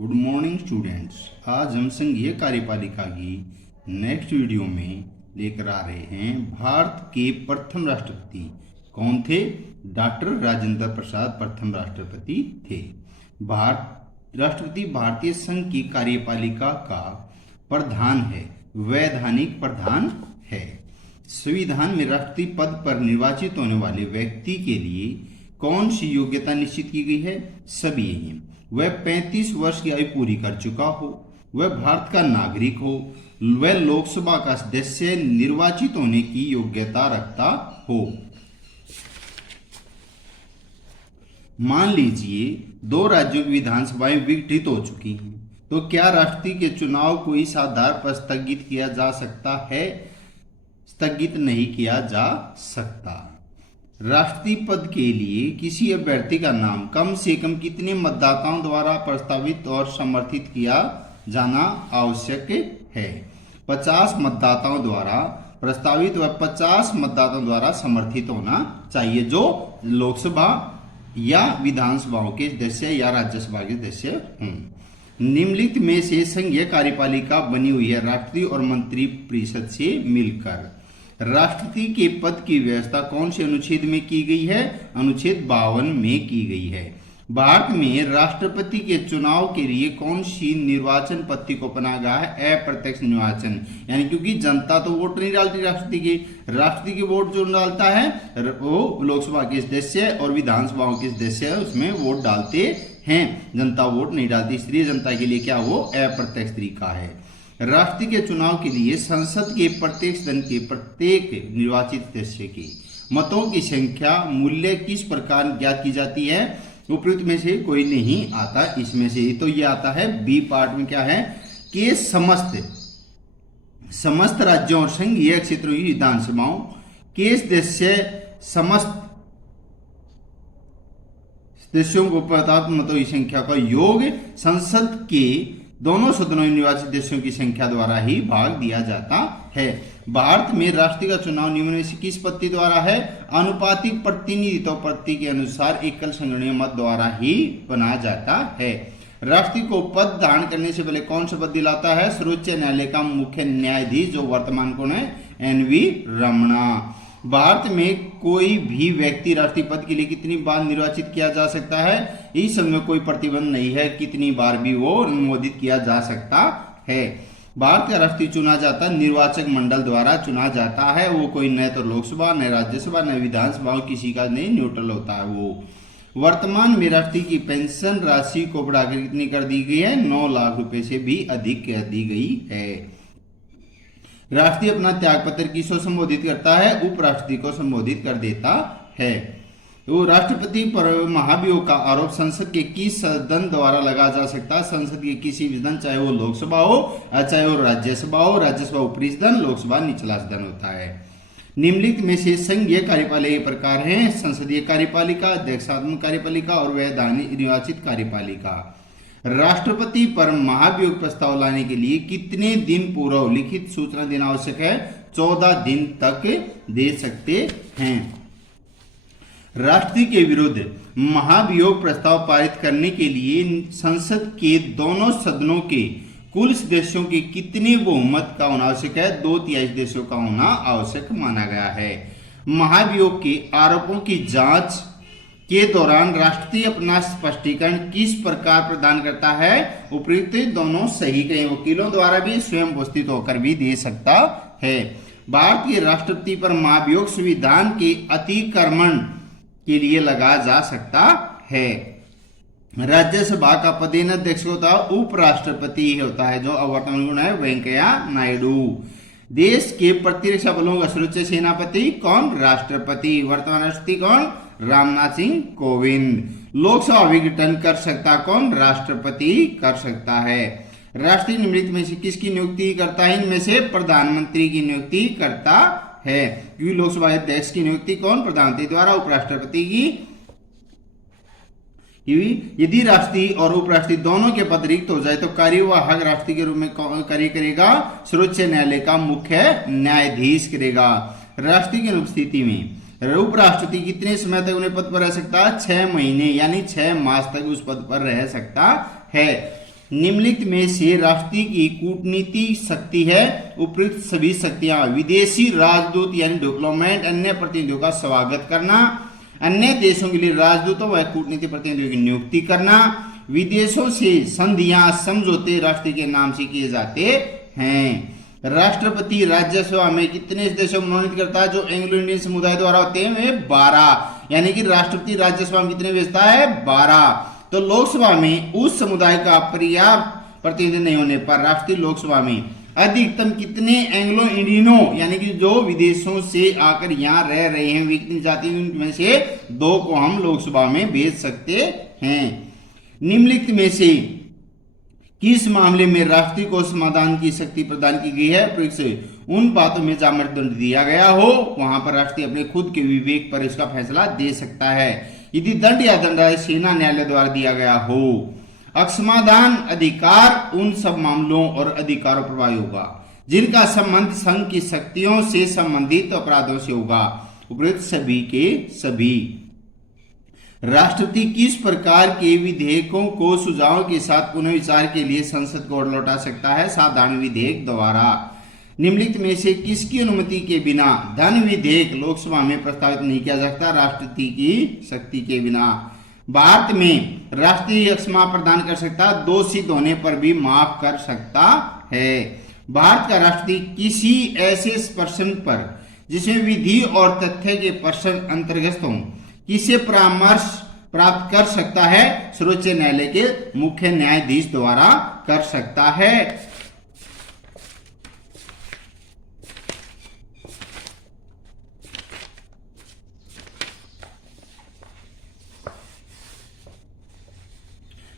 Good morning students. आज हम संघीय कार्यपालिका की नेक्स्ट वीडियो में लेकर आ रहे हैं। भारत के प्रथम राष्ट्रपति कौन थे? डॉक्टर राजेंद्र प्रसाद प्रथम राष्ट्रपति थे। राष्ट्रपति भारतीय संघ की कार्यपालिका का प्रधान है, वैधानिक प्रधान है। संविधान में राष्ट्रपति पद पर निर्वाचित होने वाले व्यक्ति के लिए कौन सी योग्यता निश्चित की गई है? सभी हैं। वह 35 वर्ष की आयु पूरी कर चुका हो, वह भारत का नागरिक हो, वह लोकसभा का सदस्य निर्वाचित होने की योग्यता रखता हो। मान लीजिए दो राज्यों की विधानसभाएं विघटित हो चुकी हैं, तो क्या राष्ट्रपति के चुनाव को इस आधार पर स्थगित किया जा सकता है? स्थगित नहीं किया जा सकता। राष्ट्रपति पद के लिए किसी अभ्यर्थी का नाम कम से कम कितने मतदाताओं द्वारा प्रस्तावित और समर्थित किया जाना आवश्यक है? 50 मतदाताओं द्वारा प्रस्तावित व 50 मतदाताओं द्वारा समर्थित होना चाहिए, जो लोकसभा या विधानसभाओं के सदस्य या राज्यसभा के सदस्य हों। निम्नलिखित में से संघीय कार्यपालिका बनी हुई है राष्ट्रपति और मंत्री परिषद से मिलकर। राष्ट्रपति के पद की व्यवस्था कौन से अनुच्छेद में की गई है? अनुच्छेद 52 में की गई है। भारत में राष्ट्रपति के चुनाव के लिए कौन सी निर्वाचन पद्धति को अपनाया गया है? अप्रत्यक्ष निर्वाचन। यानी क्योंकि जनता तो वोट नहीं डालती राष्ट्रपति की वोट जो डालता है वो लोकसभा के सदस्य और विधानसभाओं के सदस्य उसमें वोट डालते हैं, जनता वोट नहीं डालती, इसलिए जनता के लिए क्या वो अप्रत्यक्ष तरीका है। राष्ट्रपति के चुनाव के लिए संसद के प्रत्येक सदन के प्रत्येक निर्वाचित सदस्य के मतों की संख्या मूल्य किस प्रकार ज्ञात की जाती है? उपयुक्त में से कोई नहीं आता, इसमें से तो ये आता है बी पार्ट में। क्या है कि समस्त राज्यों और संघीय क्षेत्रों की विधानसभाओं के सदस्य समस्त सदस्यों को पर्याप्त मतों की संख्या का योग संसद के दोनों सदनों में निर्वाचित सदस्यों की संख्या द्वारा ही भाग दिया जाता है। भारत में राष्ट्रपति का चुनाव निम्न में से किस पद्धति द्वारा है? अनुपातिक प्रतिनिधित्व पद्धति के अनुसार एकल संगणीय मत द्वारा ही बनाया जाता है। राष्ट्रपति को पद धारण करने से पहले कौन सा पद दिलाता है? सर्वोच्च न्यायालय का मुख्य न्यायाधीश, जो वर्तमान कौन है? एन.वी. रमणा। भारत में कोई भी व्यक्ति राष्ट्रपति पद के लिए कितनी बार निर्वाचित किया जा सकता है? इस सब में कोई प्रतिबंध नहीं है, कितनी बार भी वो अनुमोदित किया जा सकता है। भारत का राष्ट्रपति चुना जाता है निर्वाचक मंडल द्वारा चुना जाता है। वो कोई न तो लोकसभा, न राज्यसभा, न विधानसभा, किसी का नहीं, न्यूट्रल होता है वो। वर्तमान में राष्ट्रपति की पेंशन राशि को बढ़ाकर कितनी कर दी गई है? 9 लाख रुपए से भी अधिक कर दी गई है। राष्ट्रपति अपना त्याग पत्र किसको संबोधित करता है? उपराष्ट्रपति को संबोधित कर देता है। तो राष्ट्रपति पर महाभियोग का आरोप संसद के किस सदन द्वारा लगाया जा सकता है? संसद के किसी भी सदन, चाहे वो लोकसभा हो चाहे वो राज्यसभा हो। राज्यसभा ऊपरी सदन, लोकसभा निचला सदन होता है। निम्नलिखित में से संघीय कार्यपालिका के प्रकार हैं: संसदीय कार्यपालिका, अध्यक्षात्मक कार्यपालिका और वैधानिक निर्वाचित कार्यपालिका। राष्ट्रपति पर महाभियोग प्रस्ताव लाने के लिए कितने दिन पूर्व लिखित सूचना देना आवश्यक है? 14 दिन तक दे सकते हैं। राष्ट्रपति के विरुद्ध महाभियोग प्रस्ताव पारित करने के लिए संसद के दोनों सदनों के कुल सदस्यों के कितने बहुमत का होना आवश्यक है? 2/3 सदस्यों का होना आवश्यक माना गया है। महाभियोग के आरोपों की जांच के दौरान राष्ट्रपति अपना स्पष्टीकरण किस प्रकार प्रदान करता है? उपयुक्त दोनों सही कई वकीलों द्वारा भी स्वयं उपस्थित होकर भी दे सकता है। भारत के राष्ट्रपति पर महाभियोग संविधान के अतिक्रमण के लिए लगाया जा सकता है। राज्यसभा का पदेनाध्यक्ष होता है उपराष्ट्रपति होता है, जो वर्तमान गुण है वेंकैया नायडू। देश के प्रतिरक्षा बलों का सर्वोच्च सेनापति कौन? राष्ट्रपति। वर्तमान राष्ट्रपति कौन? रामनाथ सिंह कोविंद। लोकसभा विघटन कर सकता कौन? राष्ट्रपति कर सकता है। राष्ट्रीय निम्नलिखित में से किसकी नियुक्ति करता है? इनमें से प्रधानमंत्री की नियुक्ति करता है, क्योंकि लोकसभा अध्यक्ष की नियुक्ति कौन? प्रधानमंत्री द्वारा। उपराष्ट्रपति की यदि राष्ट्रपति और उपराष्ट्रपति दोनों के पद रिक्त हो जाए तो कार्यवाहक राष्ट्रपति के रूप में कार्य करेगा सर्वोच्च न्यायालय का मुख्य न्यायाधीश करेगा। राष्ट्रपति की अनुपस्थिति में उपराष्ट्रपति कितने समय तक उन्हें पद पर रह सकता है? 6 महीने यानी 6 मास तक उस पद पर रह सकता है। निम्नलिखित में से राष्ट्र की कूटनीतिक शक्ति है उपयुक्त सभी शक्तियां विदेशी राजदूत यानी डिप्लोमेट अन्य प्रतिनिधियों का स्वागत करना, अन्य देशों के लिए राजदूतों व कूटनीतिक प्रतिनिधियों की नियुक्ति करना, विदेशों से संधियां समझौते राष्ट्र के नाम से किए जाते हैं। राष्ट्रपति राज्यसभा में कितने सदस्यों को मनोनीत करता है? जो एंग्लो इंडियन समुदाय द्वारा होते हैं वे 12, यानी कि राष्ट्रपति राज्यसभा में कितने भेजता है? 12। तो लोकसभा में उस समुदाय का पर्याप्त प्रतिनिधि नहीं होने पर राष्ट्रीय लोकसभा में अधिकतम कितने एंग्लो इंडियनों यानी कि जो विदेशों से आकर यहाँ रह रहे हैं वे कितनी जाति में से 2 को हम लोकसभा में भेज सकते हैं। निम्नलिखित में से किस मामले में राष्ट्र को समाधान की शक्ति प्रदान की गई है? प्रयुक्त उन बातों में जहां मृत्युदंड दिया गया हो वहां पर राष्ट्र अपने खुद के विवेक पर इसका फैसला दे सकता है। यदि दंड या दंड सेना न्यायालय द्वारा दिया गया हो। अक्षमादान अधिकार उन सब मामलों और अधिकारों पर प्रभावी होगा जिनका संबंध संघ की शक्तियों से संबंधित अपराधों से होगा। उपयुक्त सभी के सभी। राष्ट्रपति किस प्रकार के विधेयकों को सुझावों के साथ पुनः विचार के लिए संसद को लौटा सकता है? साधारण विधेयक द्वारा। निम्नलिखित में से किसकी अनुमति के बिना धन विधेयक लोकसभा में प्रस्तावित नहीं किया जा सकता? राष्ट्रपति की शक्ति के बिना। भारत में राष्ट्रीय क्षमा प्रदान कर सकता, दोषी होने पर भी माफ कर सकता है। भारत का राष्ट्रपति किसी ऐसे प्रश्न पर जिसमें विधि और तथ्य के प्रश्न अंतर्गत हों किसे परामर्श प्राप्त कर सकता है? सर्वोच्च न्यायालय के मुख्य न्यायाधीश द्वारा कर सकता है।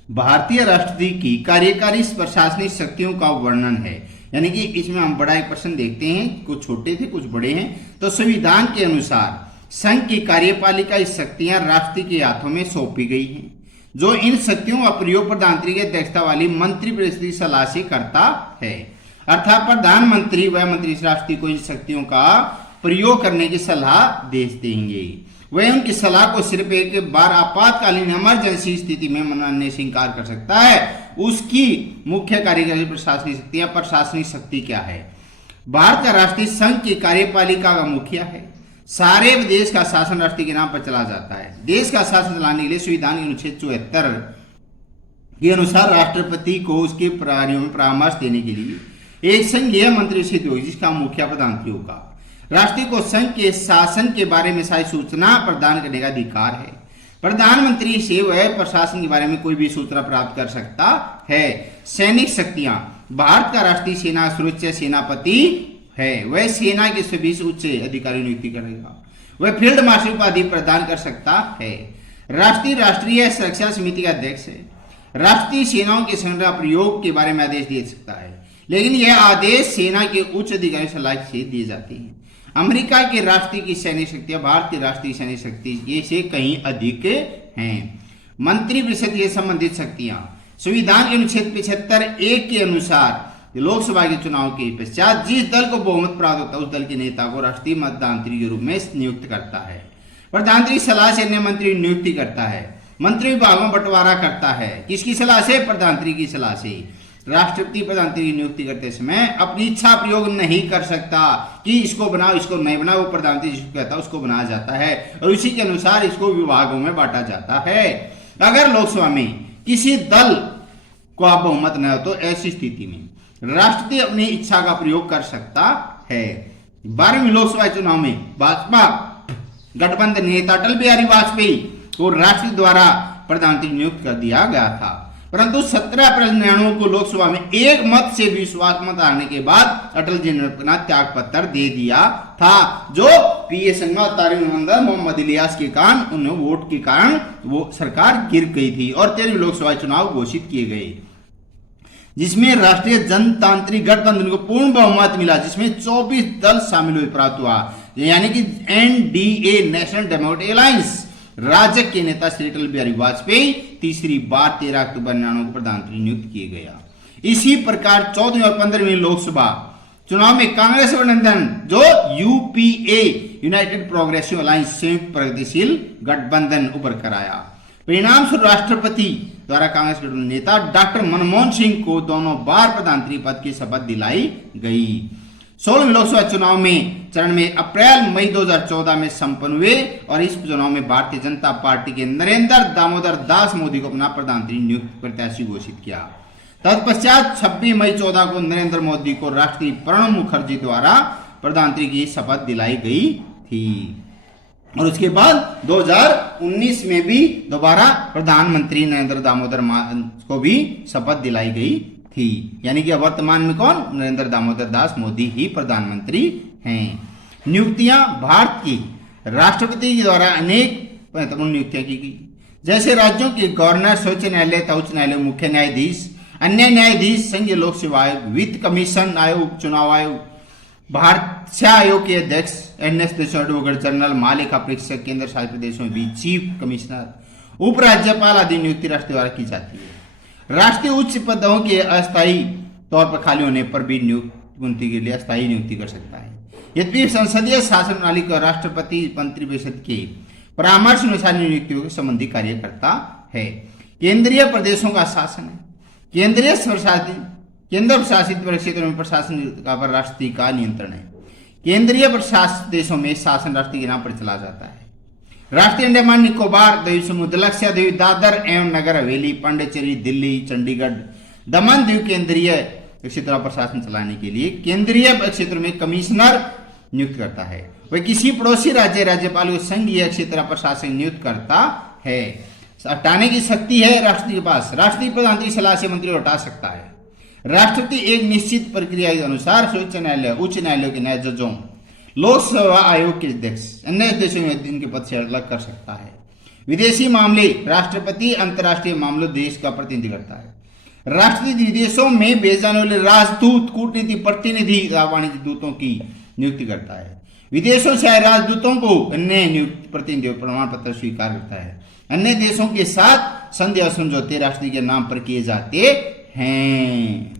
भारतीय राष्ट्रपति की कार्यकारी प्रशासनिक शक्तियों का वर्णन है, यानी कि इसमें हम बड़ा एक प्रश्न देखते हैं, कुछ छोटे थे कुछ बड़े हैं। तो संविधान के अनुसार संघ की कार्यपालिका शक्तियां राष्ट्रपति के हाथों में सौंपी गई हैं, जो इन शक्तियों का प्रयोग प्रधानमंत्री की अध्यक्षता वाली मंत्रिपरिषद की सलाह से करता है। अर्थात प्रधानमंत्री व मंत्री राष्ट्रपति को इन शक्तियों का प्रयोग करने की सलाह दे देंगे। वह उनकी सलाह को सिर्फ एक बार आपातकालीन इमरजेंसी स्थिति में मानने से इंकार कर सकता है। उसकी मुख्य कार्यकारी प्रशासनिक शक्ति या प्रशासनिक शक्ति क्या है? भारत का राष्ट्रीय संघ की कार्यपालिका का मुखिया है। सारे देश का शासन राष्ट्रपति के नाम पर चला जाता है। देश का शासन चलाने के लिए संविधान के अनुच्छेद 74 के अनुसार राष्ट्रपति को उसके प्रहरियों में परामर्श देने के लिए एक संघीय मंत्रिपरिषद होगी जिसका मुखिया प्रधानमंत्री होगा। राष्ट्रपति को संघ के शासन के बारे में सारी सूचना प्रदान करने का अधिकार है। प्रधानमंत्री से वह प्रशासन के बारे में कोई भी सूचना प्राप्त कर सकता है। सैनिक शक्तियां भारत का राष्ट्रीय सेना सर्वोच्च सेनापति है। वह सेना के सभी उच्च अधिकारी नियुक्ति करेगा। वह फील्ड मार्शल उपाधि प्रदान कर सकता है। राष्ट्रीय सुरक्षा समिति का अध्यक्ष है। राष्ट्रीय सेनाओं के संगठन प्रयोग के बारे में आदेश दे सकता है, लेकिन यह आदेश सेना के उच्च अधिकारी सलाह से दिए जाते हैं। अमेरिका के राष्ट्रीय की सैन्य शक्तियां भारत की राष्ट्रीय सैन्य शक्ति से कहीं अधिक हैं। मंत्रिपरिषद से संबंधित शक्तियां संविधान के अनुच्छेद 75(1) के अनुसार लोकसभा के चुनाव के पश्चात जिस दल को बहुमत प्राप्त होता है उस दल के नेता को राष्ट्रीय मतदान के रूप में नियुक्त करता है। प्रधानमंत्री सलाह से अन्य मंत्री नियुक्ति करता है। मंत्री विभागों में बंटवारा करता है। किसकी सलाह से? प्रधानमंत्री की सलाह से। राष्ट्रपति प्रधानमंत्री की नियुक्ति करते समय अपनी इच्छा प्रयोग नहीं कर सकता कि इसको बनाओ इसको नहीं बनाओ। वो प्रधानमंत्री जिसको कहता है उसको बनाया जाता है और उसी के अनुसार इसको विभागों में बांटा जाता है। अगर लोकसभा में किसी दल को बहुमत न हो तो ऐसी स्थिति में राष्ट्रपति अपनी इच्छा का प्रयोग कर सकता है। 12वीं लोकसभा चुनाव में भाजपा गठबंधन नेता अटल बिहारी वाजपेयी को राष्ट्रपति द्वारा प्रधानमंत्री नियुक्त कर दिया गया था, परंतु 17 अप्रैल 1999 को लोकसभा में एक मत से विश्वास मत हारने के बाद अटल जी ने अपना त्याग पत्र दे दिया था, जो पीए संगमा तारिक मोहम्मद इलियास के कारण उन्हें वोट के कारण वो सरकार गिर गई थी और 13वीं लोकसभा चुनाव घोषित किए गए, जिसमें राष्ट्रीय जनतांत्रिक गठबंधन को पूर्ण बहुमत मिला, जिसमें 24 दल शामिल हुए प्राप्त हुआ, यानी कि एनडीए नेशनल डेमोक्रेटिक अलायंस। राजग के नेता श्री अटल बिहारी वाजपेयी तीसरी बार 13 अक्टूबर 1999 को प्रधानमंत्री नियुक्त किए गया। इसी प्रकार 14वीं और 15वीं लोकसभा चुनाव में कांग्रेस गठबंधन जो यूपीए यूनाइटेड प्रोग्रेसिव अलायंस संयुक्त प्रगतिशील गठबंधन उभर कर आया। परिणाम स्वरूप राष्ट्रपति द्वारा कांग्रेस के नेता डॉक्टर मनमोहन सिंह को दोनों बार प्रधानमंत्री पद की शपथ दिलाई गई। 16वें लोकसभा चुनाव में चरण में अप्रैल मई 2014 में संपन्न हुए और इस चुनाव में भारतीय जनता पार्टी के नरेंद्र दामोदर दास मोदी को अपना प्रधानमंत्री नियुक्त प्रत्याशी घोषित किया। तत्पश्चात 26 मई 14 को नरेंद्र मोदी को राष्ट्रपति प्रणब मुखर्जी द्वारा प्रधानमंत्री की शपथ दिलाई गई थी और उसके बाद 2019 में भी दोबारा प्रधानमंत्री नरेंद्र दामोदर को भी शपथ दिलाई गई थी। यानी कि वर्तमान में कौन, नरेंद्र दामोदर दास मोदी ही प्रधानमंत्री हैं। नियुक्तियां भारत की राष्ट्रपति के द्वारा अनेक महत्वपूर्ण नियुक्तियां की गई, जैसे राज्यों के गवर्नर, सर्वोच्च न्यायालय, उच्च न्यायालय, मुख्य न्यायाधीश, अन्य न्यायाधीश, संघीय लोक सेवा आयोग, वित्त कमीशन आयोग, चुनाव आयोग, भारत आयोग के अध्यक्ष, एनएस देशों एडवोकेट जनरल, महालेखा परीक्षक, केंद्र शासित प्रदेशों में भी चीफ कमिश्नर, उपराज्यपाल आदि नियुक्ति राष्ट्र द्वारा की जाती है। राष्ट्रीय उच्च पदों के अस्थायी तौर पर खाली होने पर भी नियुक्ति के लिए अस्थायी नियुक्ति कर सकता है। यद्यपि संसदीय शासन प्रणाली का राष्ट्रपति मंत्रिपरिषद के परामर्श अनुसार नियुक्तियों संबंधी कार्य करता है। केंद्रीय प्रदेशों का शासन है। केंद्र प्रशासित क्षेत्रों में प्रशासन पर राष्ट्रपति का नियंत्रण है। केंद्रीय प्रशासित देशों में शासन राष्ट्रपति के नाम पर चला जाता है। राष्ट्रीय अंडमान निकोबार द्वीप समूह, लक्षद्वीप, दादर एवं नगर हवेली, पांडिचेरी, दिल्ली, चंडीगढ़, दमन द्वीप केंद्रीय क्षेत्रों पर शासन चलाने के लिए केंद्रीय क्षेत्र में कमिश्नर नियुक्त करता है। वह किसी पड़ोसी राज्यपाल को संघीय क्षेत्र पर शासन नियुक्त करता है। हटाने की शक्ति है राष्ट्रपति के पास। राष्ट्रपति प्रधानमंत्री की सलाह से मंत्री को हटा सकता है। राष्ट्रपति एक निश्चित प्रक्रिया के अनुसार सर्वोच्च न्यायालय, उच्च न्यायालय के न्याय जजों, लोक सेवा आयोग के अध्यक्ष, अन्य देशों में इनके पद से अलग कर सकता है। विदेशी मामले, राष्ट्रपति अंतर्राष्ट्रीय मामलों देश का प्रतिनिधित्व करता है। राष्ट्रपति विदेशों में भेजे जाने वाले राजदूत, कूटनीति प्रतिनिधि, वाणिज्य दूतों की नियुक्ति करता है। विदेशों से आए राजदूतों को अन्य नियुक्त प्रतिनिधि प्रमाण पत्र स्वीकार करता है। अन्य देशों के साथ संधि और समझौते राष्ट्रपति के नाम पर किए जाते हैं।